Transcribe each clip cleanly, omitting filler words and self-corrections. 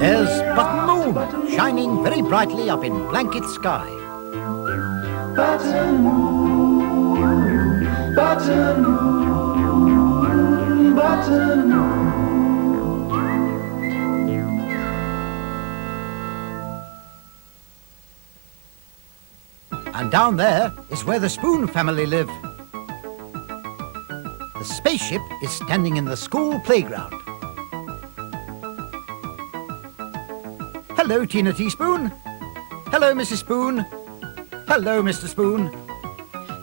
There's Button Moon, shining very brightly up in blanket sky. Button Moon, Button Moon, Button Moon. And down there is where the Spoon family live. The spaceship is standing in the school playground. Hello, Tina Teaspoon. Hello, Mrs. Spoon. Hello, Mr. Spoon.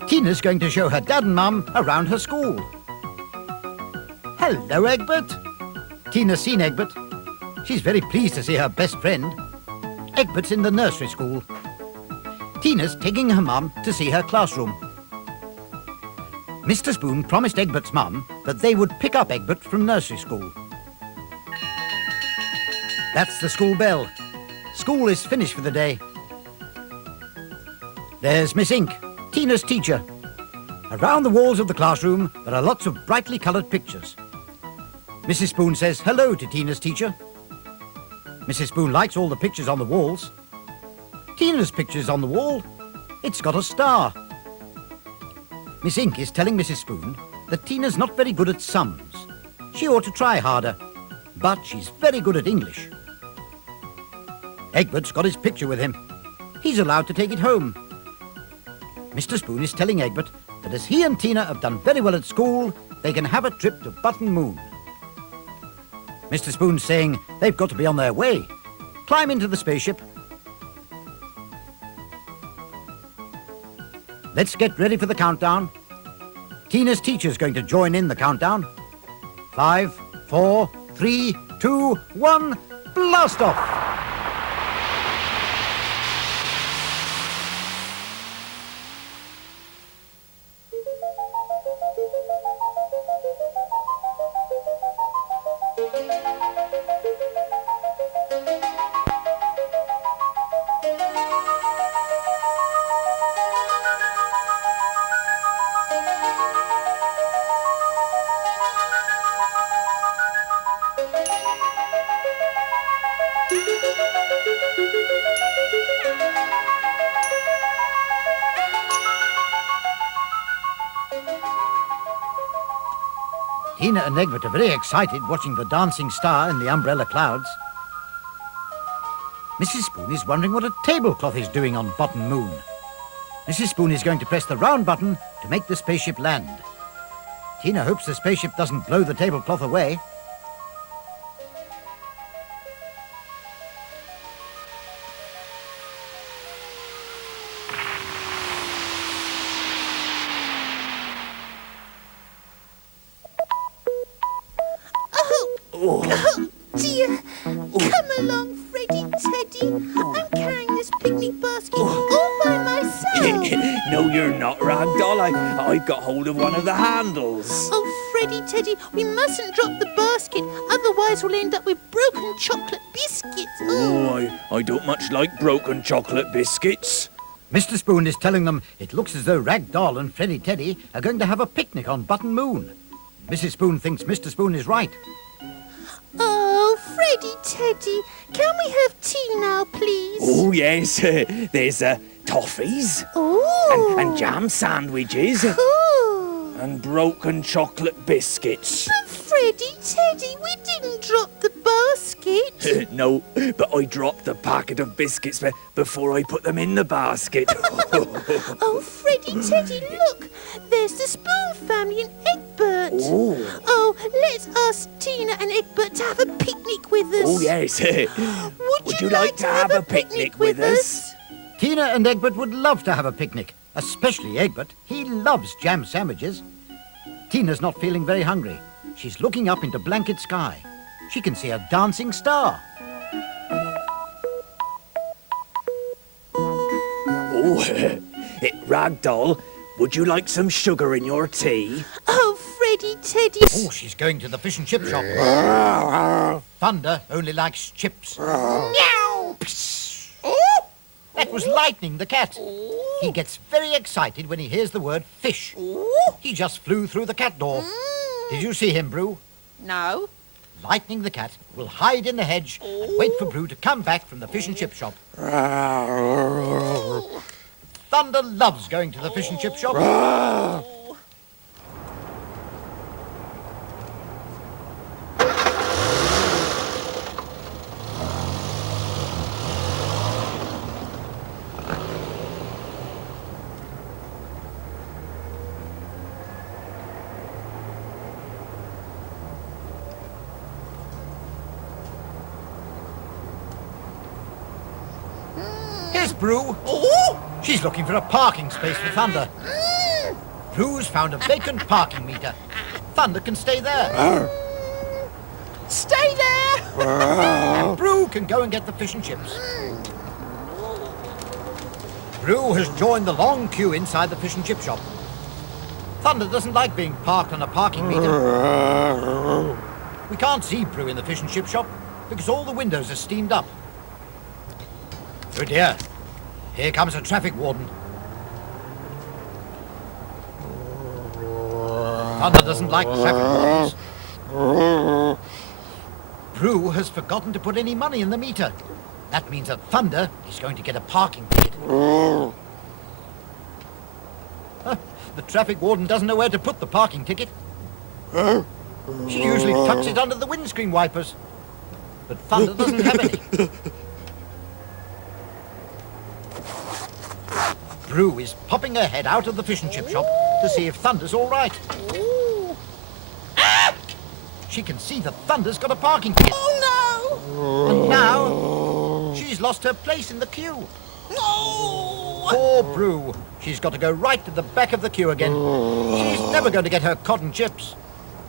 Tina's going to show her dad and mum around her school. Hello, Egbert. Tina's seen Egbert. She's very pleased to see her best friend. Egbert's in the nursery school. Tina's taking her mum to see her classroom. Mr. Spoon promised Egbert's mum that they would pick up Egbert from nursery school. That's the school bell. School is finished for the day. There's Miss Ink, Tina's teacher. Around the walls of the classroom, there are lots of brightly coloured pictures. Mrs. Spoon says hello to Tina's teacher. Mrs. Spoon likes all the pictures on the walls. Tina's picture's on the wall. It's got a star. Miss Ink is telling Mrs. Spoon that Tina's not very good at sums. She ought to try harder, but she's very good at English. Egbert's got his picture with him. He's allowed to take it home. Mr. Spoon is telling Egbert that as he and Tina have done very well at school, they can have a trip to Button Moon. Mr. Spoon's saying they've got to be on their way. Climb into the spaceship. Let's get ready for the countdown. Tina's teacher's going to join in the countdown. 5, 4, 3, 2, 1, blast off! Tina and Egbert are very excited watching the dancing star in the umbrella clouds. Mrs. Spoon is wondering what a tablecloth is doing on Button Moon. Mrs. Spoon is going to press the round button to make the spaceship land. Tina hopes the spaceship doesn't blow the tablecloth away. Oh, dear. Come along, Freddy Teddy. I'm carrying this picnic basket all by myself. No, you're not, Ragdoll. I've got hold of one of the handles. Oh, Freddy Teddy, we mustn't drop the basket, otherwise we'll end up with broken chocolate biscuits. Oh, I don't much like broken chocolate biscuits. Mr. Spoon is telling them it looks as though Rag Doll and Freddy Teddy are going to have a picnic on Button Moon. Mrs. Spoon thinks Mr. Spoon is right. Oh, Freddy Teddy, can we have tea now, please? Oh, yes. There's toffees. Oh. And jam sandwiches. Oh. And broken chocolate biscuits. But Freddy Teddy, we didn't drop the basket. No, but I dropped the packet of biscuits before I put them in the basket. Oh, Freddy Teddy, look. There's the Spoon family and Egbert. Oh, let's ask Tina and Egbert to have a picnic with us. Oh, yes. Would you like to have a picnic with us? Tina and Egbert would love to have a picnic, especially Egbert. He loves jam sandwiches. Tina's not feeling very hungry. She's looking up into blanket sky. She can see a dancing star. Oh, Ragdoll, would you like some sugar in your tea? Oh, Freddy Teddy. Oh, she's going to the fish and chip shop. Thunder only likes chips. Meow! That was Lightning, the cat. He gets very excited when he hears the word fish. He just flew through the cat door. Did you see him, Brew? No. Lightning the cat will hide in the hedge and wait for Brew to come back from the fish and chip shop. Thunder loves going to the fish and chip shop. Here's Brew. She's looking for a parking space for Thunder. Brew's found a vacant parking meter. Thunder can stay there. Stay there! And Brew can go and get the fish and chips. Brew has joined the long queue inside the fish and chip shop. Thunder doesn't like being parked on a parking meter. We can't see Brew in the fish and chip shop because all the windows are steamed up. Oh dear, here comes a traffic warden. Thunder doesn't like traffic wardens. Brew has forgotten to put any money in the meter. That means that Thunder is going to get a parking ticket. The traffic warden doesn't know where to put the parking ticket. She usually tucks it under the windscreen wipers. But Thunder doesn't have any. Brew is popping her head out of the fish and chip shop to see if Thunder's all right. She can see that Thunder's got a parking ticket. Oh, And now, she's lost her place in the queue. no! Poor Brew. She's got to go right to the back of the queue again. She's never going to get her cotton chips.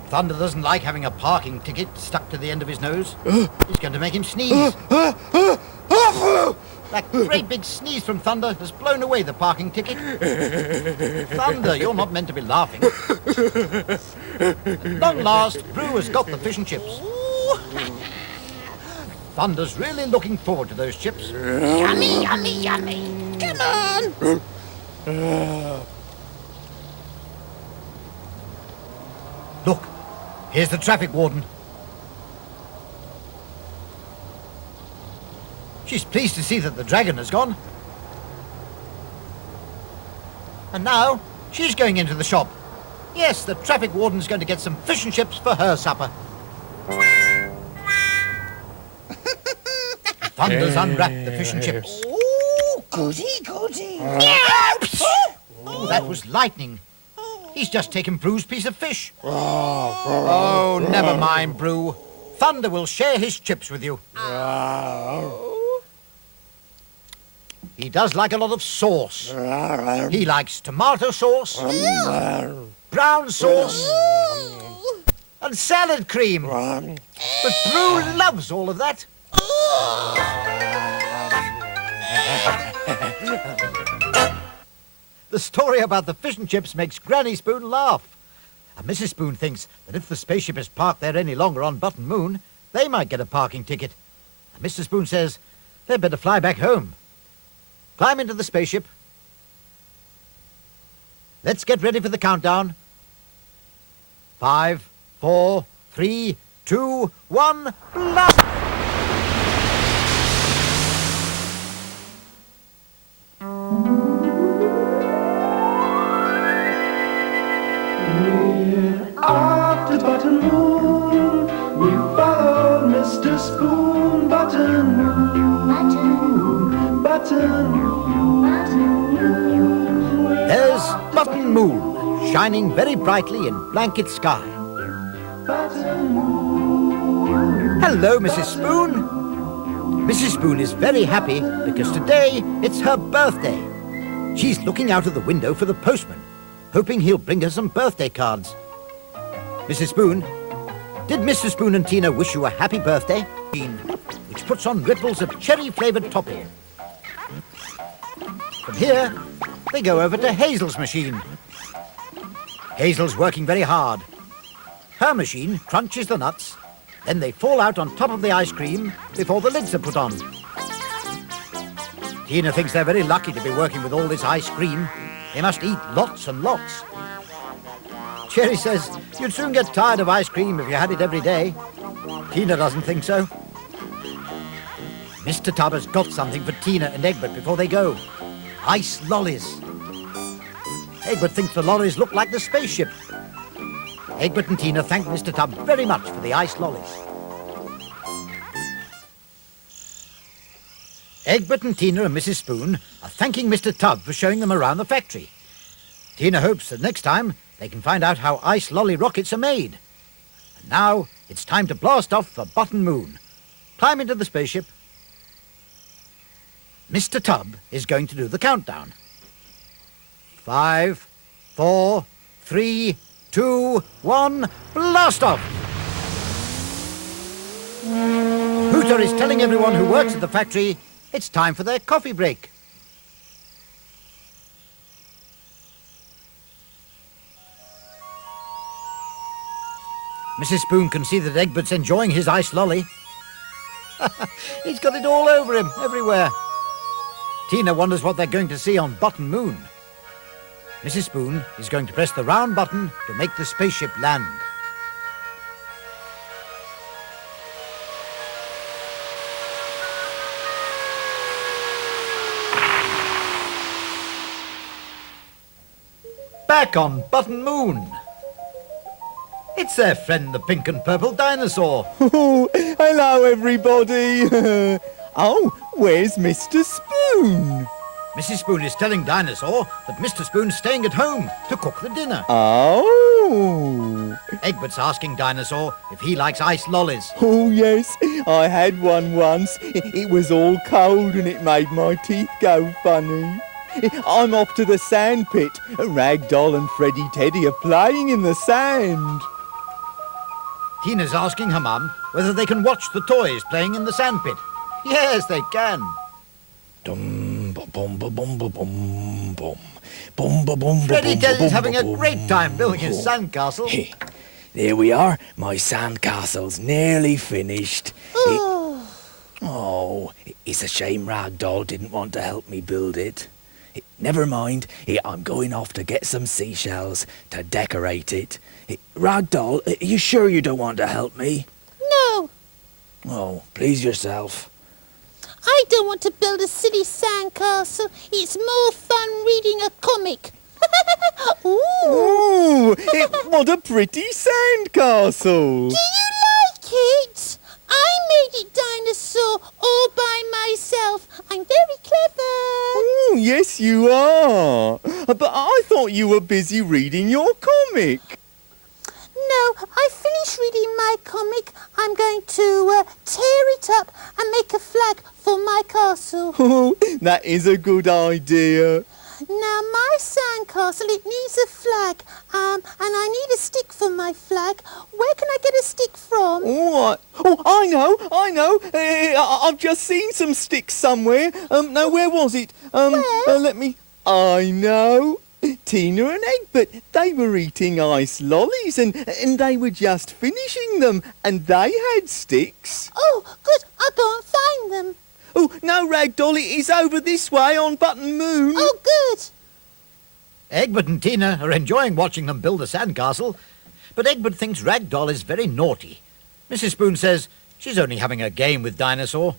Thunder doesn't like having a parking ticket stuck to the end of his nose. It's going to make him sneeze. That great big sneeze from Thunder has blown away the parking ticket. Thunder, you're not meant to be laughing. At long last, Brew has got the fish and chips. Thunder's really looking forward to those chips. Yummy, yummy, yummy. Come on! Look, here's the traffic warden. She's pleased to see that the dragon has gone. And now, she's going into the shop. Yes, the traffic warden's going to get some fish and chips for her supper. Thunder's unwrapped the fish and chips. Ooh, goody, goody. Oh, that was Lightning. He's just taken Brew's piece of fish. Oh, never mind, Brew. Thunder will share his chips with you. He does like a lot of sauce. He likes tomato sauce, brown sauce, and salad cream. But Brew loves all of that. The story about the fish and chips makes Granny Spoon laugh. And Mrs. Spoon thinks that if the spaceship is parked there any longer on Button Moon, they might get a parking ticket. And Mr. Spoon says they'd better fly back home. Climb into the spaceship. Let's get ready for the countdown. 5, 4, 3, 2, 1, blast! Off to Button Moon, we followed Mr. Spoon. Button Moon, Button Moon. There's Button Moon, shining very brightly in blanket sky. Hello, Mrs. Spoon. Mrs. Spoon is very happy because today it's her birthday. She's looking out of the window for the postman, hoping he'll bring her some birthday cards. Mrs. Spoon, did Mr. Spoon and Tina wish you a happy birthday? Which puts on ripples of cherry-flavoured topping. From here, they go over to Hazel's machine. Hazel's working very hard. Her machine crunches the nuts, then they fall out on top of the ice cream before the lids are put on. Tina thinks they're very lucky to be working with all this ice cream. They must eat lots and lots. Cherry says you'd soon get tired of ice cream if you had it every day. Tina doesn't think so. Mr. Tub has got something for Tina and Egbert before they go. Ice lollies. Egbert thinks the lollies look like the spaceship. Egbert and Tina thank Mr. Tub very much for the ice lollies. Egbert and Tina and Mrs. Spoon are thanking Mr. Tub for showing them around the factory. Tina hopes that next time they can find out how ice lolly rockets are made. And now it's time to blast off for Button Moon. Climb into the spaceship. Mr. Tub is going to do the countdown. 5, 4, 3, 2, 1, blast off! Hooter is telling everyone who works at the factory it's time for their coffee break. Mrs. Spoon can see that Egbert's enjoying his ice lolly. He's got it all over him, everywhere. Tina wonders what they're going to see on Button Moon. Mrs. Spoon is going to press the round button to make the spaceship land. Back on Button Moon. It's their friend, the pink and purple dinosaur. Oh, hello, everybody. Oh, where's Mr. Spoon? Mrs. Spoon is telling Dinosaur that Mr. Spoon's staying at home to cook the dinner. Oh. Egbert's asking Dinosaur if he likes ice lollies. Oh, yes, I had one once. It was all cold and it made my teeth go funny. I'm off to the sand pit. Ragdoll and Freddy Teddy are playing in the sand. Tina's asking her mum whether they can watch the toys playing in the sandpit. Yes, they can. Dum ba bum ba bum ba bum bum. Bum ba bum ba Freddy bum ba Teddy's bum having ba a bum. great time building his sandcastle. Hey, there we are. My sandcastle's nearly finished. Oh, it's a shame Ragdoll didn't want to help me build it. Never mind, I'm going off to get some seashells to decorate it. Ragdoll, you sure you don't want to help me? No, Oh, please yourself. I don't want to build a silly sandcastle. It's more fun reading a comic. Ooh. Ooh, what a pretty sandcastle. Do you like it? I made it, Dinosaur, all by myself. I'm very clever. Oh, yes, you are. But I thought you were busy reading your comic. No, I finished reading my comic. I'm going to tear it up and make a flag for my castle. Oh, that is a good idea. Now, my sandcastle, it needs a flag, and I need a stick for my flag. Where can I get a stick from? Oh, I know. I've just seen some sticks somewhere. Now, where was it? Where? I know. Tina and Egbert, they were eating ice lollies and they were just finishing them and they had sticks. Oh, good. I'll go and find them. Oh, no, Ragdoll, it is over this way on Button Moon. Oh, good. Egbert and Tina are enjoying watching them build a sandcastle, but Egbert thinks Ragdoll is very naughty. Mrs. Spoon says she's only having a game with Dinosaur.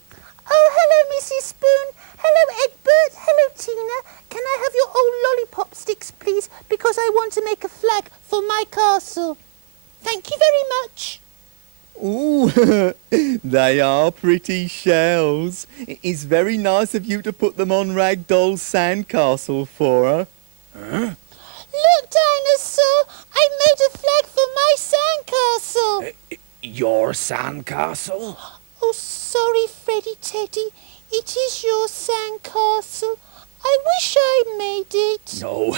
Oh, hello, Mrs. Spoon. Hello, Egbert. Hello, Tina. Can I have your old lollipop sticks, please? Because I want to make a flag for my castle. Thank you very much. Ooh, they are pretty shells. It's very nice of you to put them on Ragdoll's sandcastle for her. Look, Dinosaur. I made a flag for my sandcastle. Your sandcastle? Oh, sorry, Freddy Teddy. It is your sandcastle. I wish I made it. No,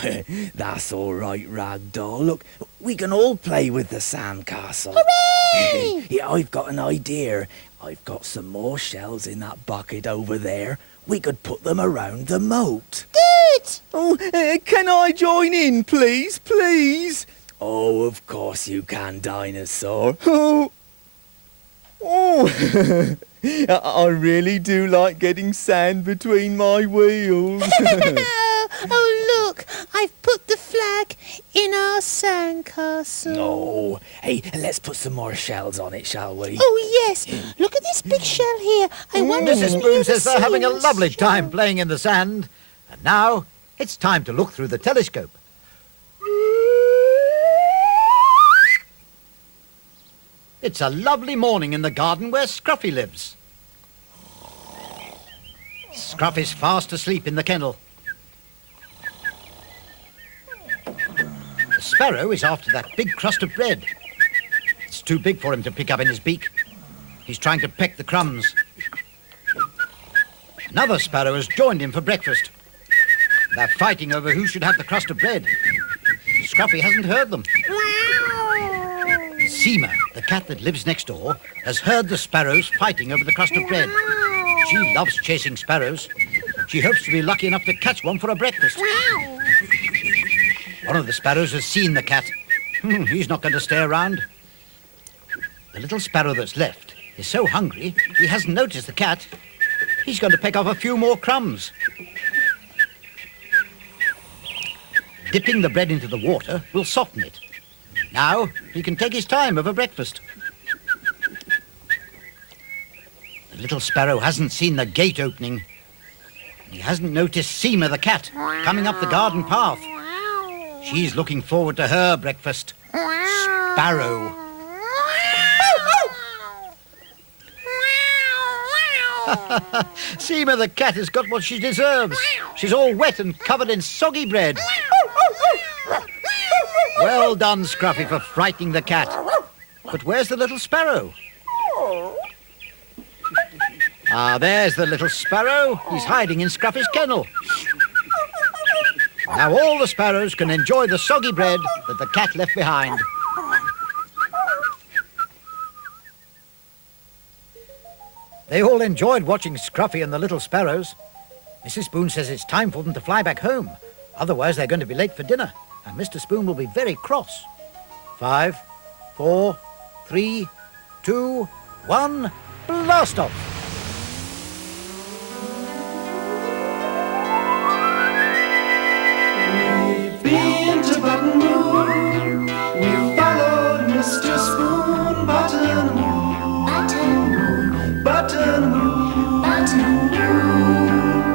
that's all right, Ragdoll. Look, we can all play with the sandcastle. Hooray! Yeah, I've got an idea. I've got some more shells in that bucket over there. We could put them around the moat. Good. Oh, can I join in, please, please? Oh, of course you can, Dinosaur. Oh, I really do like getting sand between my wheels. Oh, look. I've put the flag flag in our sandcastle. Oh, hey, let's put some more shells on it, shall we? Oh, yes. Look at this big shell here. I wonder if Mrs. any Spoon of the says they're having a sailors- lovely time playing in the sand. And now it's time to look through the telescope. It's a lovely morning in the garden where Scruffy lives. Scruffy's fast asleep in the kennel. The sparrow is after that big crust of bread. It's too big for him to pick up in his beak. He's trying to peck the crumbs. Another sparrow has joined him for breakfast. They're fighting over who should have the crust of bread. Scruffy hasn't heard them. Seema, the cat that lives next door, has heard the sparrows fighting over the crust of bread. She loves chasing sparrows. She hopes to be lucky enough to catch one for her breakfast. One of the sparrows has seen the cat. He's not going to stay around. The little sparrow that's left is so hungry he hasn't noticed the cat. He's going to peck off a few more crumbs. Dipping the bread into the water will soften it. Now he can take his time over breakfast. The little sparrow hasn't seen the gate opening. He hasn't noticed Seema the cat coming up the garden path. She's looking forward to her breakfast. Sparrow. Seema the cat has got what she deserves. She's all wet and covered in soggy bread. Well done, Scruffy, for frightening the cat. But where's the little sparrow? Ah, there's the little sparrow. He's hiding in Scruffy's kennel. Now all the sparrows can enjoy the soggy bread that the cat left behind. They all enjoyed watching Scruffy and the little sparrows. Mrs. Spoon says it's time for them to fly back home. Otherwise, they're going to be late for dinner, and Mr. Spoon will be very cross. 5, 4, 3, 2, 1, blast off! We've been to Button Moon. We followed Mr. Spoon. Button Moon. Button moon, Button Moon. button moon.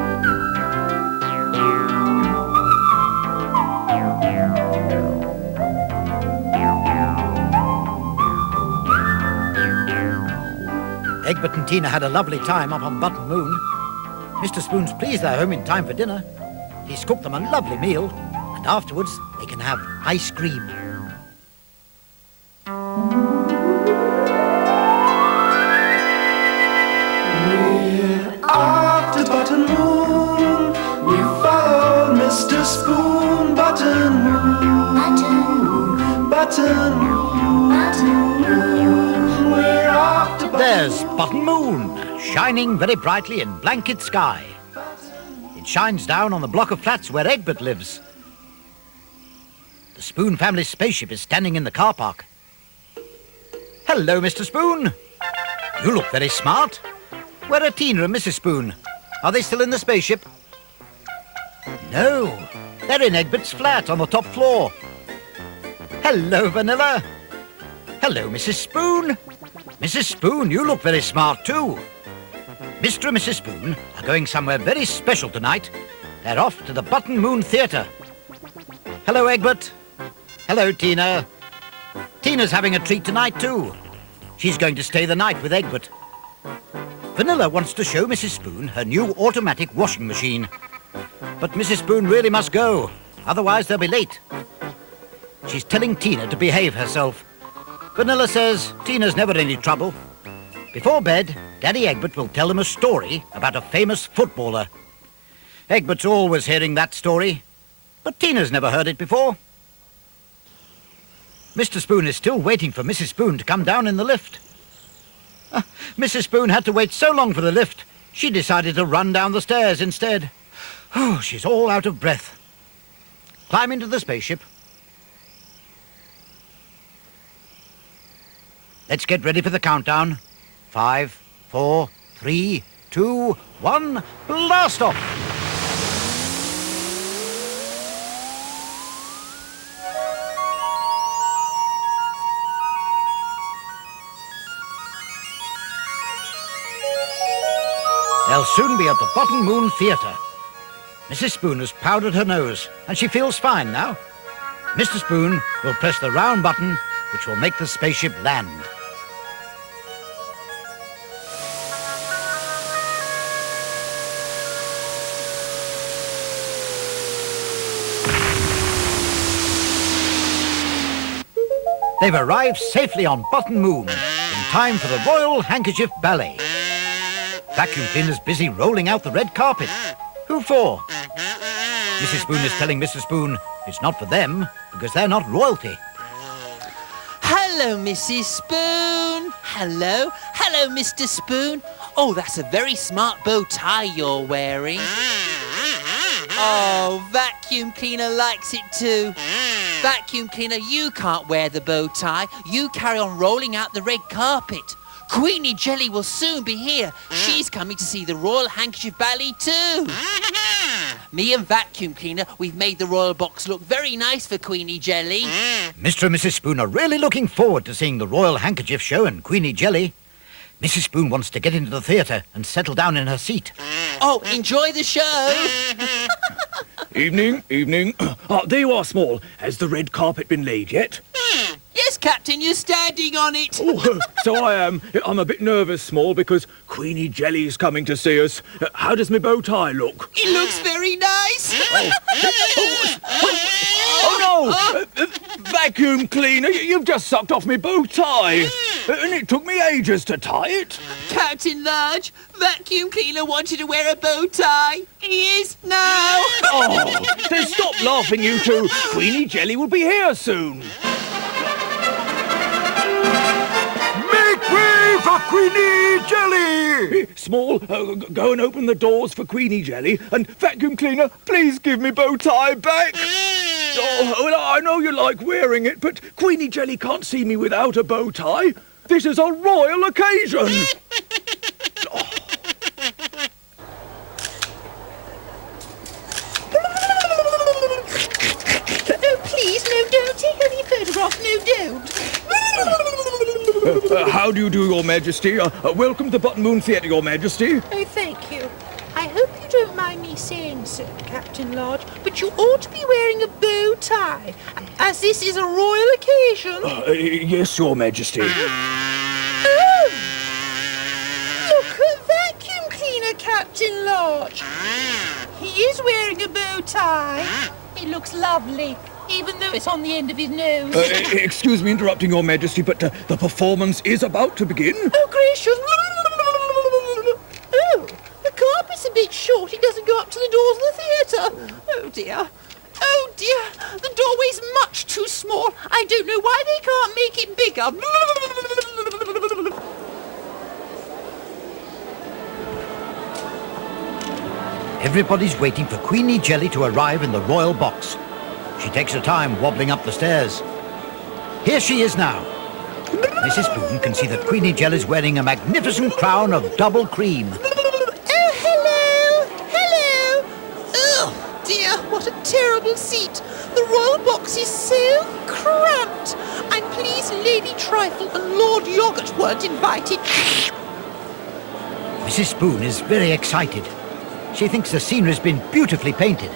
Egbert and Tina had a lovely time up on Button Moon. Mr. Spoon's pleased they're home in time for dinner. He's cooked them a lovely meal, and afterwards they can have ice cream. Off to Button Moon. We followed Mr. Spoon. Button Moon. Button Moon. We're off to Button There's Button Moon, shining very brightly in blanket sky. It shines down on the block of flats where Egbert lives. The Spoon family spaceship is standing in the car park. Hello, Mr. Spoon. You look very smart. Where are Tina and Mrs. Spoon? Are they still in the spaceship? No, they're in Egbert's flat on the top floor. Hello, Vanilla. Hello, Mrs. Spoon. Mrs. Spoon, you look very smart too. Mr. and Mrs. Spoon are going somewhere very special tonight. They're off to the Button Moon Theatre. Hello, Egbert. Hello, Tina. Tina's having a treat tonight too. She's going to stay the night with Egbert. Vanilla wants to show Mrs. Spoon her new automatic washing machine. But Mrs. Spoon really must go, otherwise they'll be late. She's telling Tina to behave herself. Vanilla says Tina's never any trouble. Before bed, Daddy Egbert will tell them a story about a famous footballer. Egbert's always hearing that story, but Tina's never heard it before. Mr. Spoon is still waiting for Mrs. Spoon to come down in the lift. Mrs. Spoon had to wait so long for the lift, she decided to run down the stairs instead. Oh, she's all out of breath. Climb into the spaceship. Let's get ready for the countdown. 5, 4, 3, 2, 1, blast off! They'll soon be at the Button Moon Theatre. Mrs. Spoon has powdered her nose, and she feels fine now. Mr. Spoon will press the round button, which will make the spaceship land. They've arrived safely on Button Moon, in time for the Royal Handkerchief Ballet. Vacuum cleaner's busy rolling out the red carpet. Who for? Mrs. Spoon is telling Mr. Spoon it's not for them, because they're not royalty. Hello, Mrs. Spoon. Hello. Hello, Mr. Spoon. Oh, that's a very smart bow tie you're wearing. Oh, vacuum cleaner likes it too. Vacuum cleaner, you can't wear the bow tie. You carry on rolling out the red carpet. Queenie Jelly will soon be here. She's coming to see the Royal Handkerchief Ballet too. Me and Vacuum Cleaner, we've made the Royal Box look very nice for Queenie Jelly. Mr. and Mrs. Spoon are really looking forward to seeing the Royal Handkerchief Show and Queenie Jelly. Mrs. Spoon wants to get into the theatre and settle down in her seat. Oh, enjoy the show. Evening, evening. There you are, Small. Has the red carpet been laid yet? Yes, Captain, you're standing on it. Oh, so I am. I'm a bit nervous, Small, because Queenie Jelly's coming to see us. How does my bow tie look? It looks very nice. Oh, no! Vacuum cleaner, you've just sucked off my bow tie. And it took me ages to tie it. Captain Large, Vacuum Cleaner wanted to wear a bow tie. He is now. Oh, then stop laughing, you two. Queenie Jelly will be here soon. Make way for Queenie Jelly! Small, go and open the doors for Queenie Jelly. And Vacuum Cleaner, please give me bow tie back. Oh, well, I know you like wearing it, but Queenie Jelly can't see me without a bow tie. This is a royal occasion. Oh, please, no, don't take any photograph. No, don't. How do you do, Your Majesty? Welcome to the Button Moon Theatre, Your Majesty. Oh, thank you. I hope you don't mind me saying so, Captain Large, but you ought to be wearing a bow tie, as this is a royal occasion. Yes, Your Majesty. Oh! Look at Vacuum Cleaner, Captain Large. He is wearing a bow tie. It looks lovely, even though it's on the end of his nose. Excuse me interrupting, Your Majesty, but the performance is about to begin. Oh, gracious. Oh, the carpet's a bit short. It doesn't go up to the doors of the theatre. Oh, dear. Oh, dear. The doorway's much too small. I don't know why they can't make it bigger. Everybody's waiting for Queenie Jelly to arrive in the royal box. She takes her time wobbling up the stairs. Here she is now. Mrs. Spoon can see that Queenie Jelly's wearing a magnificent crown of double cream. Oh, hello. Hello. Oh, dear, what a terrible seat. The royal box is so cramped. I'm pleased Lady Trifle and Lord Yoghurt weren't invited. Mrs. Spoon is very excited. She thinks the scenery's been beautifully painted.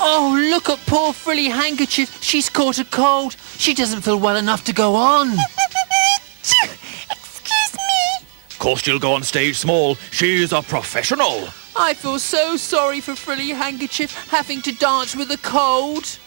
Oh, look at poor Frilly Handkerchief. She's caught a cold. She doesn't feel well enough to go on. Excuse me. Of course she'll go on stage, Small. She's a professional. I feel so sorry for Frilly Handkerchief having to dance with a cold.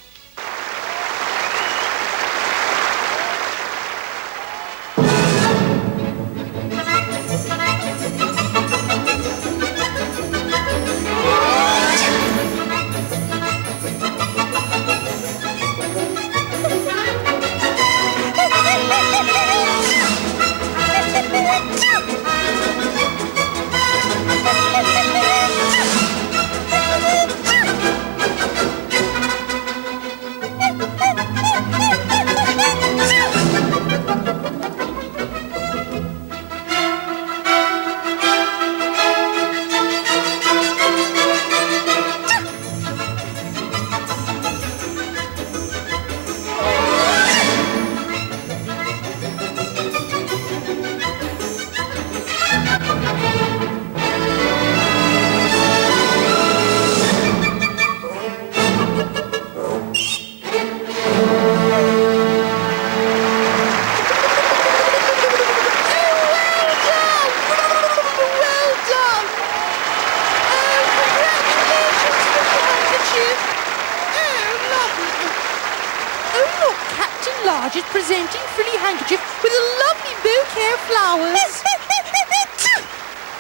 flowers.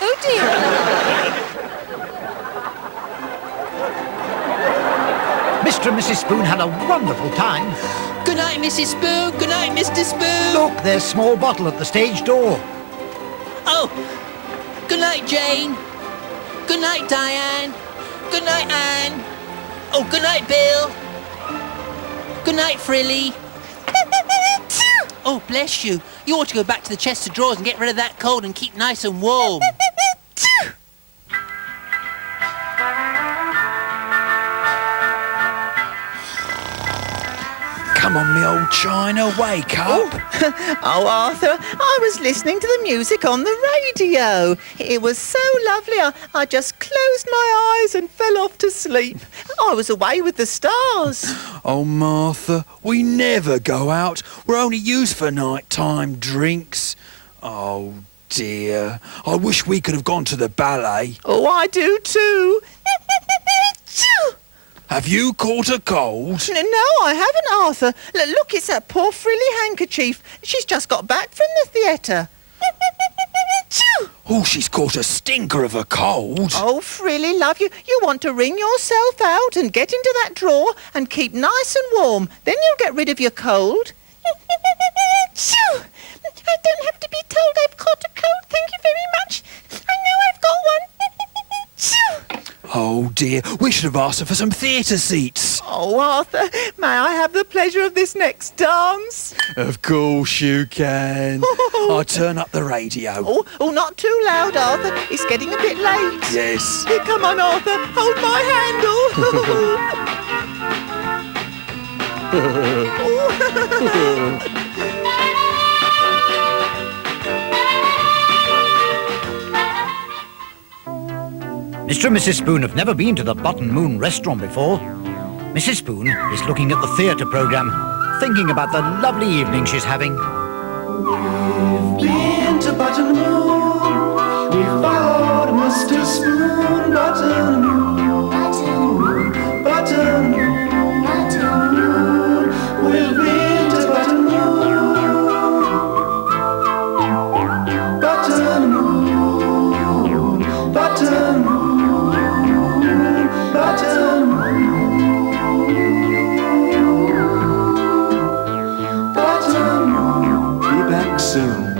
Oh dear. Mr. and Mrs. Spoon had a wonderful time. Good night, Mrs. Spoon. Good night, Mr. Spoon. Look, there's small bottle at the stage door. Oh, good night, Jane. Good night, Diane. Good night, Anne. Oh, good night, Bill. Good night, Frilly. Oh, bless you. You ought to go back to the chest of drawers and get rid of that cold and keep nice and warm. Come on, me old China, wake up. Oh, Arthur, I was listening to the music on the radio. It was so lovely. I just closed my eyes and fell off to sleep. I was away with the stars. Oh, Martha, we never go out. We're only used for nighttime drinks. Oh, dear. I wish we could have gone to the ballet. Oh, I do too. Have you caught a cold? No, I haven't, Arthur. Look, it's that poor frilly handkerchief. She's just got back from the theatre. Oh, she's caught a stinker of a cold. Oh, Frilly, love, you want to wring yourself out and get into that drawer and keep nice and warm. Then you'll get rid of your cold. I don't have to be told I've caught a cold. Thank you very much. I know I've got one. Oh, dear. We should have asked her for some theatre seats. Oh, Arthur, may I have the pleasure of this next dance? Of course you can. I'll turn up the radio. Oh, not too loud, Arthur. It's getting a bit late. Yes. Here, come on, Arthur. Hold my handle. Mr. and Mrs. Spoon have never been to the Button Moon restaurant before. Mrs. Spoon is looking at the theatre programme, thinking about the lovely evening she's having. We've been to Button Moon. We followed Mr. Spoon. Button Moon. Button Moon. Button Moon. We've been to Button Moon. Button Moon. Button Moon. Button Moon. Button Moon. Be back soon.